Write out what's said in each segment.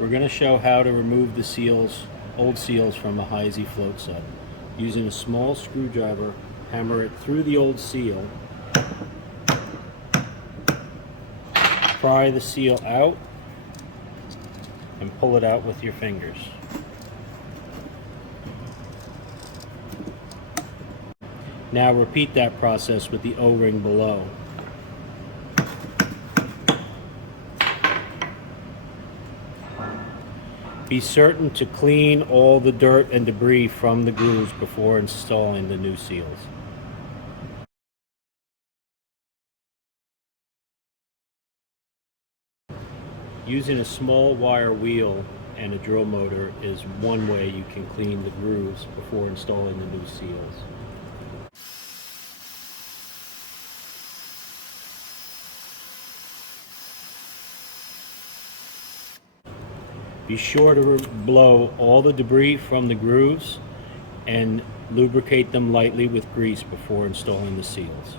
We're going to show how to remove the seals, old seals from a Heisey Float Sub. Using a small screwdriver, hammer it through the old seal, pry the seal out, and pull it out with your fingers. Now repeat that process with the O-ring below. Be certain to clean all the dirt and debris from the grooves before installing the new seals. Using a small wire wheel and a drill motor is one way you can clean the grooves before installing the new seals. Be sure to blow all the debris from the grooves and lubricate them lightly with grease before installing the seals.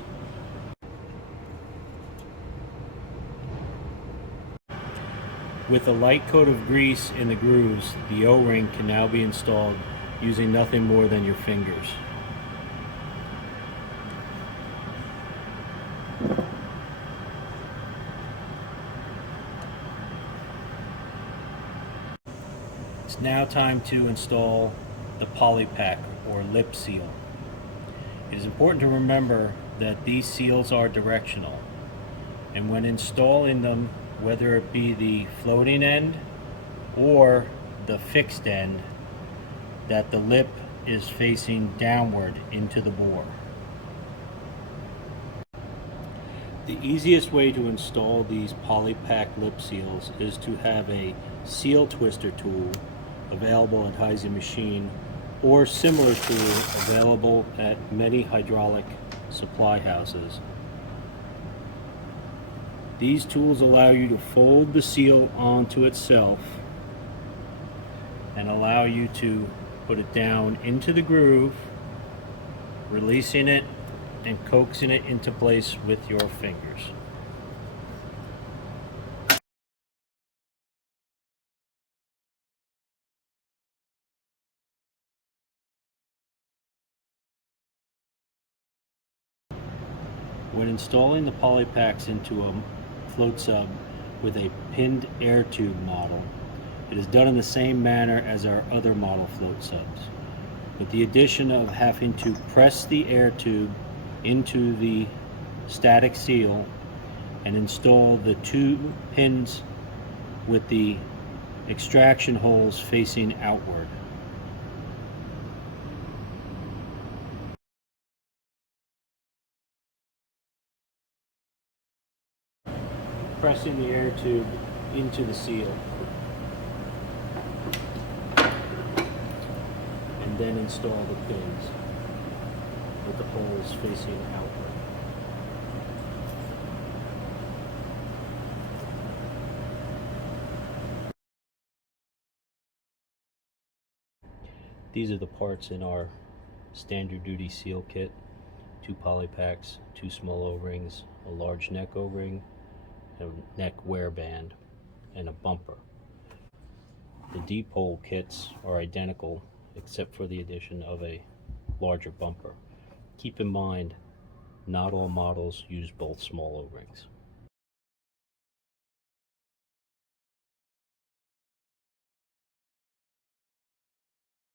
With a light coat of grease in the grooves, the O-ring can now be installed using nothing more than your fingers. It's now time to install the Poly-Pak or lip seal. It is important to remember that these seals are directional, and when installing them, whether it be the floating end or the fixed end, that the lip is facing downward into the bore. The easiest way to install these Poly-Pak lip seals is to have a seal twister tool available at Heisey Machine or similar tool available at many hydraulic supply houses. These tools allow you to fold the seal onto itself and allow you to put it down into the groove, releasing it and coaxing it into place with your fingers. When installing the Poly-Paks into a float sub with a pinned air tube model, it is done in the same manner as our other model float subs, with the addition of having to press the air tube into the static seal and install the two pins with the extraction holes facing outward. Pressing the air tube into the seal and then install the pins with the holes facing outward. These are the parts in our standard duty seal kit: 2 Poly-Paks, 2 small O-rings, a large neck O-ring, a neck wear band, and a bumper. The deep hole kits are identical except for the addition of a larger bumper. Keep in mind, not all models use both small O-rings.